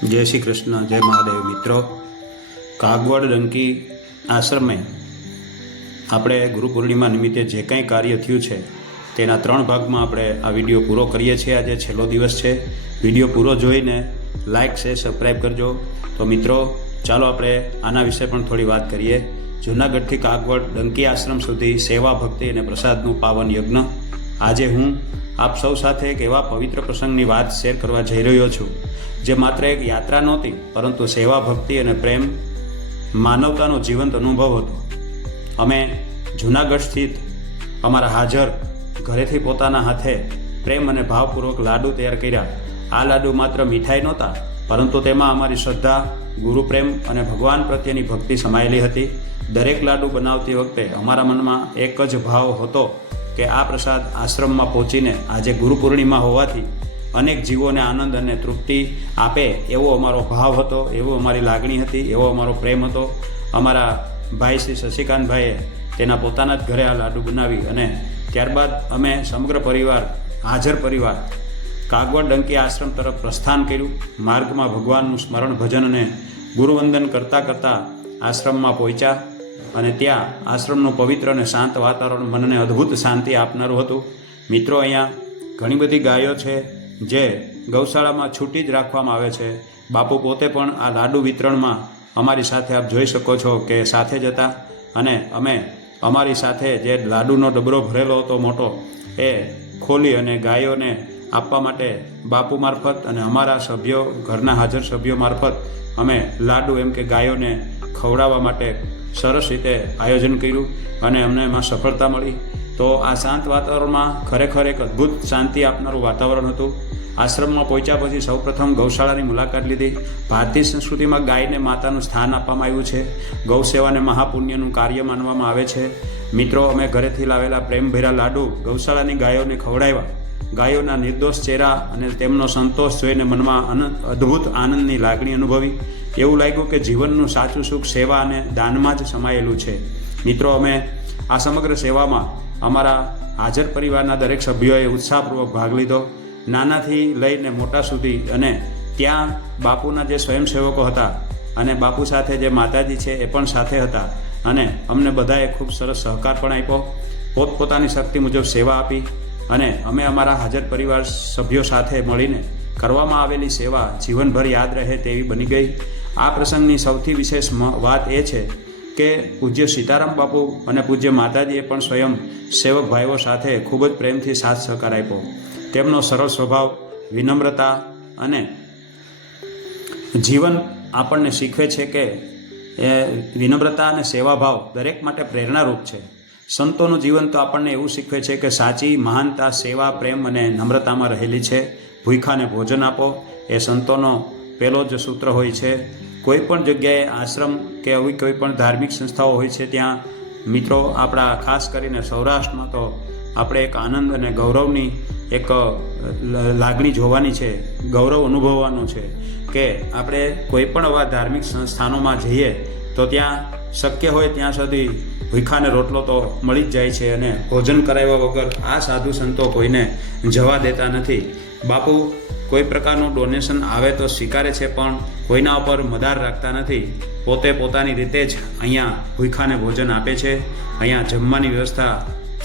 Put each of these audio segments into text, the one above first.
जय श्री कृष्ण। जय महादेव। मित्रों, कागवड डंकी आश्रमे આપણે ગુરુ પૂર્ણિમા નિમિત્તે જે કંઈ કાર્ય થયું છે તેના 3 ભાગમાં આપણે આ વિડીયો પૂરો કરીએ છીએ। આજે છેલ્લો દિવસ છે। વિડીયો પૂરો જોઈને લાઇક શેર સબસ્ક્રાઈબ કરજો। તો મિત્રો, ચાલો આપણે આના વિશે પણ થોડી વાત કરીએ। જૂનાગઢથી કાગવડ ડંકી આશ્રમ સુધી સેવા, ભક્તિ અને પ્રસાદનું પાવન યજ્ઞ। આજે હું આપ સૌ સાથે એક એવા પવિત્ર પ્રસંગની વાત શેર કરવા જઈ રહ્યો છું, જે માત્ર એક યાત્રા નહોતી, પરંતુ સેવા, ભક્તિ અને પ્રેમ, માનવતાનો જીવંત અનુભવ હતો। અમે જૂનાગઢ સ્થિત અમારા હાજર ઘરેથી પોતાના હાથે પ્રેમ અને ભાવપૂર્વક લાડુ તૈયાર કર્યા। આ લાડુ માત્ર મીઠાઈ નહોતા, પરંતુ તેમાં અમારી શ્રદ્ધા, ગુરુ પ્રેમ અને ભગવાન પ્રત્યેની ભક્તિ સમાયેલી હતી। દરેક લાડુ બનાવતી વખતે અમારા મનમાં એક જ ભાવ હતો કે આ પ્રસાદ આશ્રમમાં પહોંચીને આજે ગુરુ પૂર્ણિમા હોવાથી અનેક જીવોને આનંદ અને તૃપ્તિ આપે, એવો અમારો ભાવ હતો, એવો અમારી લાગણી હતી, એવો અમારો પ્રેમ હતો। અમારા ભાઈ શ્રી શશિકાંતભાઈએ તેના પોતાના જ ઘરે આ લાડુ બનાવી અને ત્યારબાદ અમે સમગ્ર પરિવાર, હાજર પરિવાર, કાગવડ ડંકી આશ્રમ તરફ પ્રસ્થાન કર્યું। માર્ગમાં ભગવાનનું સ્મરણ, ભજન અને ગુરુવંદન કરતાં કરતાં આશ્રમમાં પહોંચ્યા અને ત્યાં આશ્રમનું પવિત્ર અને શાંત વાતાવરણ મનને અદ્ભુત શાંતિ આપનારું હતું। મિત્રો, અહીંયા ઘણી બધી ગાયો છે જે ગૌશાળામાં છૂટી જ રાખવામાં આવે છે। બાપુ પોતે પણ આ લાડુ વિતરણમાં અમારી સાથે આપ જોઈ શકો છો કે સાથે જ હતા અને અમે અમારી સાથે જે લાડુનો ડબરો ભરેલો હતો મોટો, એ ખોલી અને ગાયોને આપવા માટે બાપુ મારફત અને અમારા સભ્યો, ઘરના હાજર સભ્યો મારફત અમે લાડુ એમ કે ગાયોને ખવડાવવા માટે સરસ રીતે આયોજન કર્યું અને અમને એમાં સફળતા મળી। તો આ શાંત વાતાવરણમાં ખરેખર એક અદ્ભુત શાંતિ આપનારું વાતાવરણ હતું। આશ્રમમાં પહોંચ્યા પછી સૌપ્રથમ ગૌશાળાની મુલાકાત લીધી। ભારતીય સંસ્કૃતિમાં ગાયને માતાનું સ્થાન આપવામાં આવ્યું છે। ગૌ સેવાને મહાપુણ્યનું કાર્ય માનવામાં આવે છે। મિત્રો, અમે ઘરેથી લાવેલા પ્રેમભર્યા લાડુ ગૌશાળાની ગાયોને ખવડાવ્યા। ગાયોના નિર્દોષ ચહેરા અને તેમનો સંતોષ જોઈને મનમાં અદ્ભુત આનંદની લાગણી અનુભવી। એવું લાગ્યું કે જીવનનું સાચું સુખ સેવા અને દાનમાં જ સમાયેલું છે। મિત્રો, અમે આ સમગ્ર સેવામાં અમારા હાજર પરિવારના દરેક સભ્યોએ ઉત્સાહપૂર્વક ભાગ લીધો, નાનાથી લઈને મોટા સુધી। અને ત્યાં બાપુના જે સ્વયંસેવકો હતા અને બાપુ સાથે જે માતાજી છે એ પણ સાથે હતા અને અમને બધાએ ખૂબ સરસ સહકાર પણ આપ્યો। પોતપોતાની શક્તિ મુજબ સેવા આપી અને અમે અમારા હાજર પરિવાર સભ્યો સાથે મળીને કરવામાં આવેલી સેવા જીવનભર યાદ રહે તેવી બની ગઈ। આ પ્રસંગની સૌથી વિશેષ વાત એ છે કે પૂજ્ય સીતારામ બાપુ અને પૂજ્ય માતાજીએ પણ સ્વયં સેવક ભાઈઓ સાથે ખૂબ જ પ્રેમથી સાથ સહકાર આપ્યો। તેમનો સરળ સ્વભાવ, વિનમ્રતા અને જીવન આપણને શીખવે છે કે વિનમ્રતા અને સેવાભાવ દરેક માટે પ્રેરણારૂપ છે। સંતોનું જીવન તો આપણને એવું શીખવે છે કે સાચી મહાનતા સેવા, પ્રેમ અને નમ્રતામાં રહેલી છે। ભૂખ્યાને ભોજન આપો એ સંતોનો પહેલો જ સૂત્ર હોય છે। કોઈ પણ જગ્યાએ આશ્રમ કે આવી કોઈ પણ ધાર્મિક સંસ્થાઓ હોય છે, ત્યાં મિત્રો આપણા ખાસ કરીને સૌરાષ્ટ્રમાં તો આપણે એક આનંદ અને ગૌરવની એક લાગણી જોવાની છે, ગૌરવ અનુભવવાનું છે કે આપણે કોઈ પણ આવા ધાર્મિક સંસ્થાનોમાં જઈએ તો ત્યાં શક્ય હોય ત્યાં સુધી ભૂખ્યાને રોટલો તો મળી જ જાય છે અને ભોજન કરાવ્યા વગર આ સાધુ સંતો કોઈને જવા દેતા નથી। બાપુ કોઈ પ્રકારનું ડોનેશન આવે તો સ્વીકારે છે, પણ કોઈના ઉપર મદાર રાખતા નથી। પોતે પોતાની રીતે જ અહીંયા ભૂખ્યાને ભોજન આપે છે। અહીંયા જમવાની વ્યવસ્થા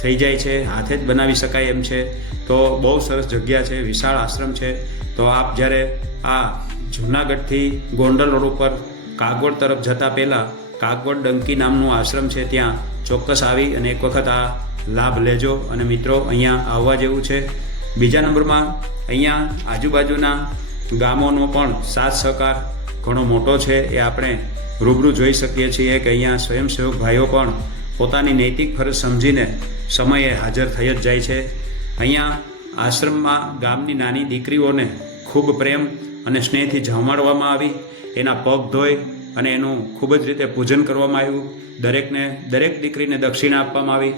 થઈ જાય છે, હાથે જ બનાવી શકાય એમ છે। તો બહુ સરસ જગ્યા છે, વિશાળ આશ્રમ છે। તો આપ જ્યારે આ જૂનાગઢથી ગોંડલ રોડ ઉપર કાગવડ તરફ જતાં પહેલાં કાગવડ ડંકી નામનું આશ્રમ છે, ત્યાં ચોક્કસ આવી અને એક વખત આ લાભ લેજો। અને મિત્રો, અહીંયા આવવા જેવું છે। બીજા નંબરમાં અહીંયા આજુબાજુના ગામોનો પણ સાથ સહકાર ઘણો મોટો છે, એ આપણે રૂબરૂ જોઈ શકીએ છીએ કે અહીંયા સ્વયંસેવક ભાઈઓ પણ પોતાની નૈતિક ફરજ સમજીને સમયે હાજર થઈ જ જાય છે। અહીંયા આશ્રમમાં ગામની નાની દીકરીઓને ખૂબ પ્રેમ અને સ્નેહથી જમાડવામાં આવી, એના પગ ધોઈ અને એનું ખૂબ જ રીતે પૂજન કરવામાં આવ્યું। દરેક દીકરીને દક્ષિણા આપવામાં આવી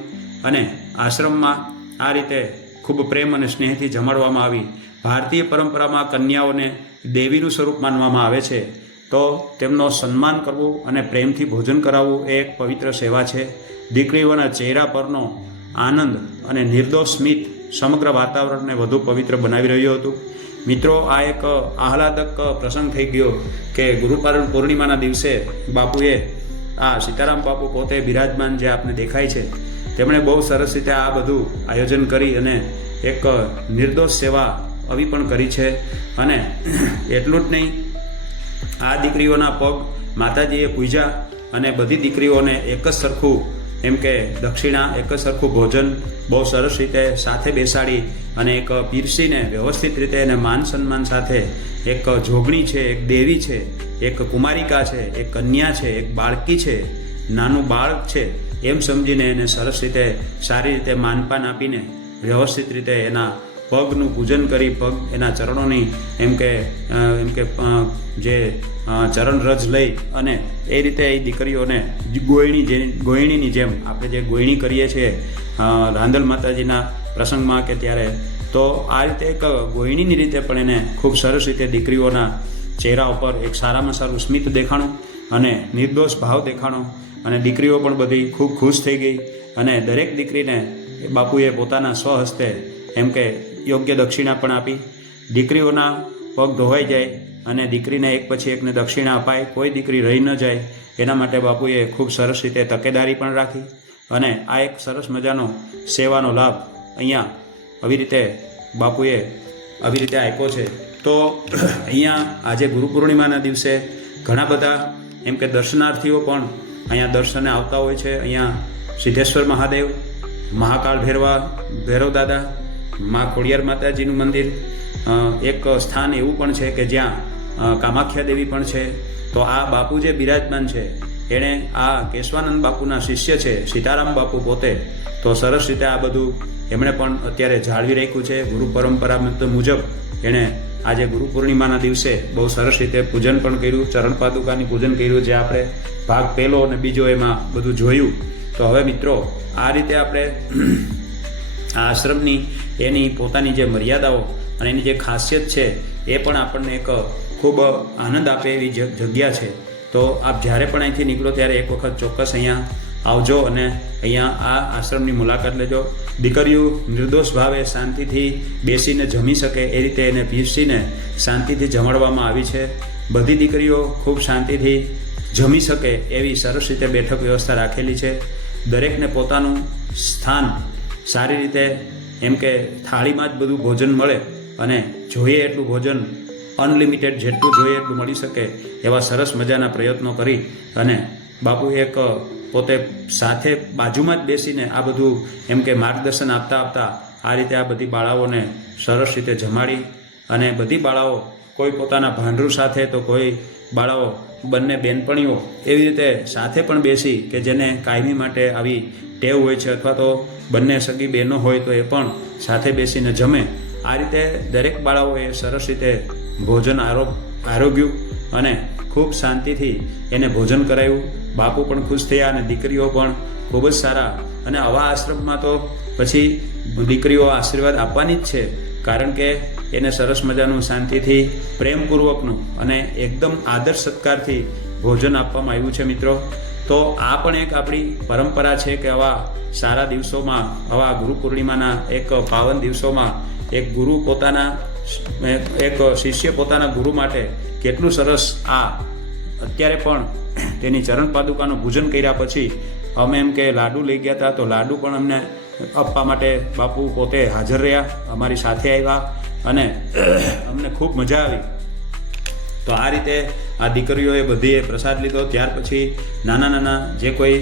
અને આશ્રમમાં આ રીતે ખૂબ પ્રેમ અને સ્નેહથી જમાડવામાં આવી। ભારતીય પરંપરામાં કન્યાઓને દેવીનું સ્વરૂપ માનવામાં આવે છે, તો તેમનો સન્માન કરવું અને પ્રેમથી ભોજન કરાવવું એ એક પવિત્ર સેવા છે। દીકરીઓના ચહેરા પરનો આનંદ અને નિર્દોષ સ્મિત સમગ્ર વાતાવરણને વધુ પવિત્ર બનાવી રહ્યું હતું। મિત્રો, આ એક આહલાદક પ્રસંગ થઈ ગયો કે ગુરુ પૂર્ણિમાના દિવસે બાપુએ આ સીતારામ બાપુ પોતે બિરાજમાન જે આપને દેખાય છે, તેમણે બહુ સરસ રીતે આ બધું આયોજન કરી અને એક નિર્દોષ સેવા આવી પણ કરી છે. અને એટલું જ નહીં, આ દીકરીઓના પગ માતાજીએ પૂજા અને બધી દીકરીઓને એક જ સરખું એમ કે દક્ષિણા, એક જ સરખું ભોજન બહુ સરસ રીતે સાથે બેસાડી અને એક પીરસીને વ્યવસ્થિત રીતે એને માન સન્માન સાથે એક જોગણી છે, એક દેવી છે, એક કુમારિકા છે, એક કન્યા છે, એક બાળકી છે, નાનું બાળક છે, એમ સમજીને એને સરસ રીતે સારી રીતે માનપાન આપીને વ્યવસ્થિત રીતે એના પગનું પૂજન કરી, પગ એના ચરણોની એમ કે જે ચરણ રજ લઈ અને એ રીતે એ દીકરીઓને ગોયણીની જેમ આપણે જે ગોયણી કરીએ છીએ રાંદલ માતાજીના પ્રસંગમાં કે ત્યારે, તો આ રીતે એક ગોયણીની રીતે પણ એને ખૂબ સરસ રીતે દીકરીઓના ચહેરા ઉપર એક સારામાં સારું સ્મિત દેખાણું અને નિર્દોષ ભાવ દેખાણો અને દીકરીઓ પણ બધી ખૂબ ખુશ થઈ ગઈ. અને દરેક દીકરીને બાપુએ પોતાના સ્વહસ્તે એમ કે યોગ્ય દક્ષિણા પણ આપી. દીકરીઓના પગ ધોવાઈ જાય અને દીકરીને એક પછી એકને દક્ષિણા અપાય, કોઈ દીકરી રહી ન જાય એના માટે બાપુએ ખૂબ સરસ રીતે તકેદારી પણ રાખી. અને આ એક સરસ મજાનો સેવાનો લાભ અહીંયા આવી રીતે બાપુએ આવી રીતે આપ્યો છે. તો અહીંયા આજે ગુરુ પૂર્ણિમાના દિવસે ઘણા બધા એમ કે દર્શનાર્થીઓ પણ અહીંયા દર્શને આવતા હોય છે. અહીંયા સિદ્ધેશ્વર મહાદેવ, મહાકાળ ભૈરવ દાદા, મા ખોડિયાર માતાજીનું મંદિર, એક સ્થાન એવું પણ છે કે જ્યાં કામાખ્યા દેવી પણ છે. તો આ બાપુ જે બિરાજમાન છે એણે આ કેશવાનંદ બાપુના શિષ્ય છે, સીતારામ બાપુ પોતે. તો સરસ રીતે આ બધું એમણે પણ અત્યારે જાળવી રાખ્યું છે. ગુરુ પરંપરા મુજબ એણે આજે ગુરુ પૂર્ણિમાના દિવસે બહુ સરસ રીતે પૂજન પણ કર્યું, ચરણ પાદુકાની પૂજન કર્યું, જે આપણે ભાગ પહેલો અને બીજો એમાં બધું જોયું. તો હવે મિત્રો, આ રીતે આપણે આ આશ્રમની એની પોતાની જે મર્યાદાઓ અને એની જે ખાસિયત છે એ પણ આપણને એક ખૂબ આનંદ આપે એવી જગ્યા છે. તો આપ જ્યારે પણ અહીંથી નીકળો ત્યારે એક વખત ચોક્કસ અહીંયા આવજો અને અહીંયા આ આશ્રમની મુલાકાત લેજો. દીકરીઓ નિર્દોષ ભાવે શાંતિથી બેસીને જમી શકે એ રીતે એને પીરસીને શાંતિથી જમાડવામાં આવી છે. બધી દીકરીઓ ખૂબ શાંતિથી જમી શકે એવી સરસ રીતે બેઠક વ્યવસ્થા રાખેલી છે. દરેકને પોતાનું સ્થાન સારી રીતે એમ કે થાળીમાં જ બધું ભોજન મળે અને જોઈએ એટલું ભોજન અનલિમિટેડ જેટલું જોઈએ એટલું મળી શકે એવા સરસ મજાના પ્રયત્નો કરી અને બાપુ એક પોતે સાથે બાજુમાં જ બેસીને આ બધું એમ કે માર્ગદર્શન આપતા આ રીતે આ બધી બાળાઓને સરસ રીતે જમાડી. અને બધી બાળાઓ કોઈ પોતાના ભાંડરું સાથે તો કોઈ બાળાઓ બંને બેનપણીઓ એવી રીતે સાથે પણ બેસી કે જેને કાયમી માટે આવી ટેવ હોય છે, અથવા તો બંને સગી બહેનો હોય તો એ પણ સાથે બેસીને જમે. આ રીતે દરેક બાળાઓએ સરસ રીતે ભોજન આરોગ્યું અને ખૂબ શાંતિથી એને ભોજન કરાવ્યું. બાપુ પણ ખુશ થયા અને દીકરીઓ પણ ખૂબ જ સારા. અને આવા આશ્રમમાં તો પછી દીકરીઓ આશીર્વાદ આપવાની જ છે, કારણ કે એને સરસ મજાનું શાંતિથી પ્રેમપૂર્વકનું અને એકદમ આદર સત્કારથી ભોજન આપવામાં આવ્યું છે. મિત્રો, તો આ પણ એક આપણી પરંપરા છે કે આવા સારા દિવસોમાં, આવા ગુરુ પૂર્ણિમાના એક પાવન દિવસોમાં એક ગુરુ પોતાના એક શિષ્ય પોતાના ગુરુ માટે કેટલું સરસ આ અત્યારે પણ તેની ચરણ પાદુકાનું પૂજન કર્યા પછી અમે એમ કે લાડુ લઈ ગયા હતા, તો લાડુ પણ અમને આપવા માટે બાપુ પોતે હાજર રહ્યા, અમારી સાથે આવ્યા અને અમને ખૂબ મજા આવી. તો આ રીતે આ દીકરીઓએ બધીએ પ્રસાદ લીધો. ત્યાર પછી નાના જે કોઈ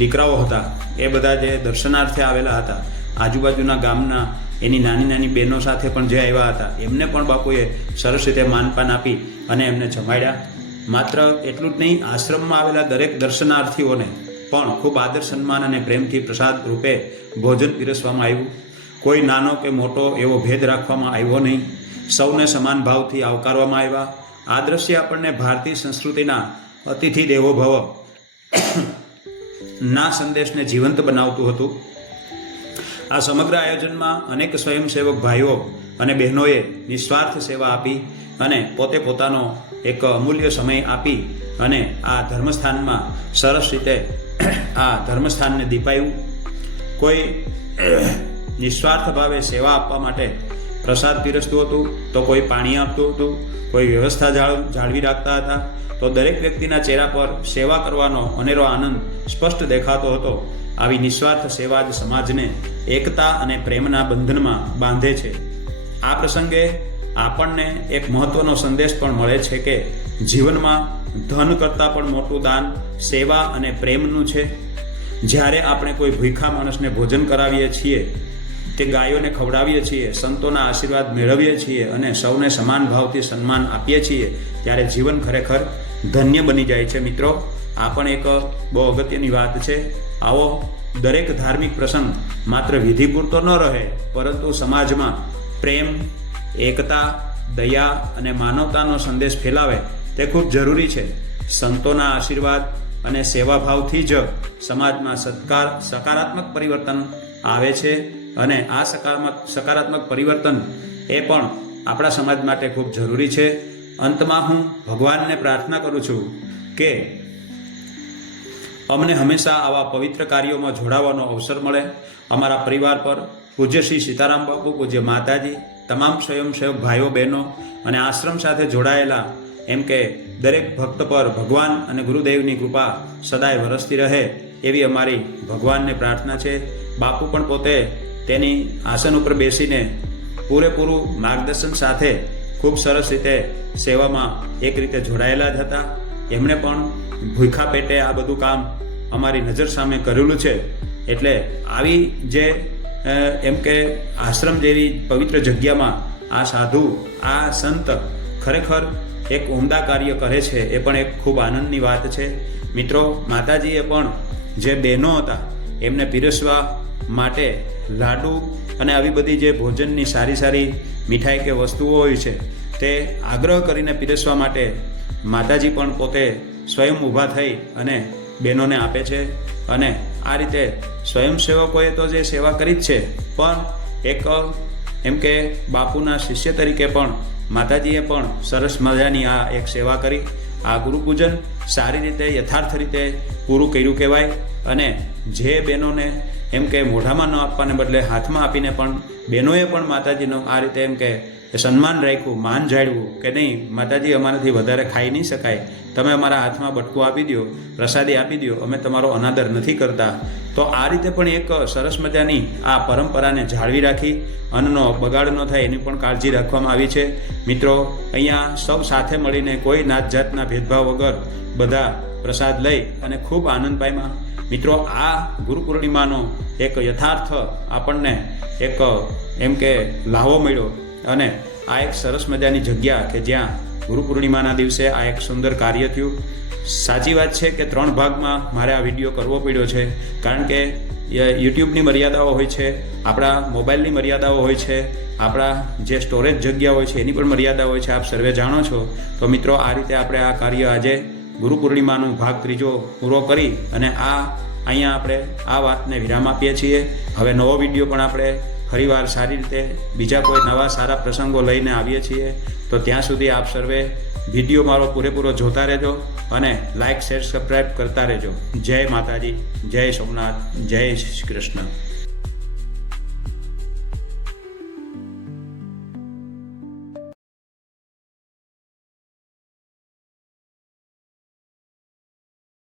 દીકરાઓ હતા એ બધા જે દર્શનાર્થે આવેલા હતા, આજુબાજુના ગામના એની નાની બહેનો સાથે પણ જે આવ્યા હતા, એમને પણ બાપુએ સરસ રીતે માનપાન આપી અને એમને જમાડ્યા. માત્ર એટલું જ નહીં, આશ્રમમાં આવેલા દરેક દર્શનાર્થીઓને પણ ખૂબ આદર સન્માન અને પ્રેમથી પ્રસાદ રૂપે ભોજન પીરસવામાં આવ્યું. કોઈ નાનો કે મોટો એવો ભેદ રાખવામાં આવ્યો નહીં. સૌને સમાન ભાવથી આવકારવામાં આવ્યા. આ દ્રશ્ય આપણને ભારતીય સંસ્કૃતિના અતિથિ દેવો ભવ ના સંદેશને જીવંત બનાવતું હતું. આ સમગ્ર આયોજનમાં અનેક સ્વયંસેવક ભાઈઓ અને બહેનોએ નિસ્વાર્થ સેવા આપી અને પોતે પોતાનો એક અમૂલ્ય સમય આપી અને આ ધર્મસ્થાનમાં સરસ રીતે આ ધર્મસ્થાનને દીપાયું. કોઈ નિસ્વાર્થ ભાવે સેવા આપવા માટે પ્રસાદ પીરસતું હતું, તો કોઈ પાણી આપતું હતું, કોઈ વ્યવસ્થા જાળવી રાખતા હતા. તો દરેક વ્યક્તિના ચહેરા પર સેવા કરવાનો અનેરો આનંદ સ્પષ્ટ દેખાતો હતો. આવી નિસ્વાર્થ સેવા જ સમાજને એકતા અને પ્રેમના બંધનમાં બાંધે છે. આ પ્રસંગે આપણને એક મહત્વનો સંદેશ પણ મળે છે કે જીવનમાં ધન કરતાં પણ મોટું દાન સેવા અને પ્રેમનું છે. જ્યારે આપણે કોઈ ભૂખ્યા માણસને ભોજન કરાવીએ છીએ, તે ગાયોને ખવડાવીએ છીએ, સંતોના આશીર્વાદ મેળવીએ છીએ અને સૌને સમાન ભાવથી સન્માન આપીએ છીએ, ત્યારે જીવન ખરેખર ધન્ય બની જાય છે. મિત્રો, આ પણ એક બહુ અગત્યની વાત છે. આવો દરેક ધાર્મિક પ્રસંગ માત્ર વિધિ પૂરતો ન રહે, પરંતુ સમાજમાં પ્રેમ, એકતા, દયા અને માનવતાનો સંદેશ ફેલાવે તે ખૂબ જરૂરી છે. સંતોના આશીર્વાદ અને સેવાભાવથી જ સમાજમાં સકારાત્મક પરિવર્તન આવે છે અને આ સકારાત્મક પરિવર્તન એ પણ આપણા સમાજ માટે ખૂબ જરૂરી છે. અંતમાં હું ભગવાનને પ્રાર્થના કરું છું કે અમને હંમેશા આવા પવિત્ર કાર્યોમાં જોડાવાનો અવસર મળે. અમારા પરિવાર પર પૂજ્ય શ્રી સીતારામ બાપુ, પૂજ્ય માતાજી, તમામ સ્વયંસેવક ભાઈઓ બહેનો અને આશ્રમ સાથે જોડાયેલા એમ કે દરેક ભક્ત પર ભગવાન અને ગુરુદેવની કૃપા સદાય વરસતી રહે એવી અમારી ભગવાનને પ્રાર્થના છે. બાપુ પણ પોતે તેની આસન ઉપર બેસીને પૂરેપૂરું માર્ગદર્શન સાથે ખૂબ સરસ રીતે સેવામાં એક રીતે જોડાયેલા જ હતા. એમણે પણ ભૂખ્યા પેટે આ બધું કામ અમારી નજર સામે કરેલું છે. એટલે આવી જે એમ કે આશ્રમ જેવી પવિત્ર જગ્યામાં આ સાધુ, આ સંત ખરેખર એક ઉમદા કાર્ય કરે છે, એ પણ એક ખૂબ આનંદની વાત છે. મિત્રો, માતાજીએ પણ જે બહેનો હતા એમને પીરસવા માટે લાડુ અને આવી બધી જે ભોજનની સારી સારી મીઠાઈ કે વસ્તુઓ હોય છે તે આગ્રહ કરીને પીરસવા માટે માતાજી પણ પોતે સ્વયં ઊભા થઈ અને બહેનોને આપે છે. અને આ રીતે સ્વયંસેવકોએ તો જે સેવા કરી જ છે, પણ એક એમ કે બાપુના શિષ્ય તરીકે પણ માતાજીએ પણ સરસ મજાની આ એક સેવા કરી. આ ગુરુપૂજન સારી રીતે યથાર્થ રીતે પૂરું કર્યું કહેવાય. અને જે બહેનોને એમ કે મોઢામાં ન આપવાને બદલે હાથમાં આપીને પણ બહેનોએ પણ માતાજીનું આ રીતે એમ કે સન્માન રાખ્યું, માન જાળવ્યું કે નહીં, માતાજી અમારાથી વધારે ખાઈ નહીં શકાય, તમે અમારા હાથમાં બટકું આપી દો, પ્રસાદી આપી દો, અમે તમારો અનાદર નથી કરતા. તો આ રીતે પણ એક સરસ મજાની આ પરંપરાને જાળવી રાખી, અન્નનો બગાડ ન થાય એની પણ કાળજી રાખવામાં આવી છે. મિત્રો, અહીંયા સૌ સાથે મળીને કોઈ નાત જાતના ભેદભાવ વગર બધા પ્રસાદ લઈ અને ખૂબ આનંદ પામ્યા. મિત્રો, આ ગુરુ પૂર્ણિમાનો એક યથાર્થ આપણને એક એમ કે લાહવો મળ્યો અને આ એક સરસ મજાની જગ્યા કે જ્યાં ગુરુ પૂર્ણિમાના દિવસે આ એક સુંદર કાર્ય થયું. સાચી વાત છે કે 3 ભાગમાં મારે આ વિડીયો કરવો પડ્યો છે, કારણ કે યુટ્યુબની મર્યાદાઓ હોય છે, આપણા મોબાઈલની મર્યાદાઓ હોય છે, આપણા જે સ્ટોરેજ જગ્યા હોય છે એની પણ મર્યાદા હોય છે, આપ સર્વે જાણો છો. તો મિત્રો, આ રીતે આપણે આ કાર્ય આજે ગુરુ પૂર્ણિમાનો ભાગ 3 પૂરો કરી અને અહીંયા આપણે આ વાતને વિરામ આપીએ છીએ. હવે નવો વિડીયો પણ આપણે ફરીવાર સારી રીતે બીજા કોઈ નવા સારા પ્રસંગો લઈને આવીએ છીએ. તો ત્યાં સુધી આપ સર્વે વિડીયો મારો પૂરેપૂરો જોતા રહેજો અને લાઇક, શેર, સબસ્ક્રાઈબ કરતા રહેજો. જય માતાજી, જય સોમનાથ, જય શ્રી કૃષ્ણ.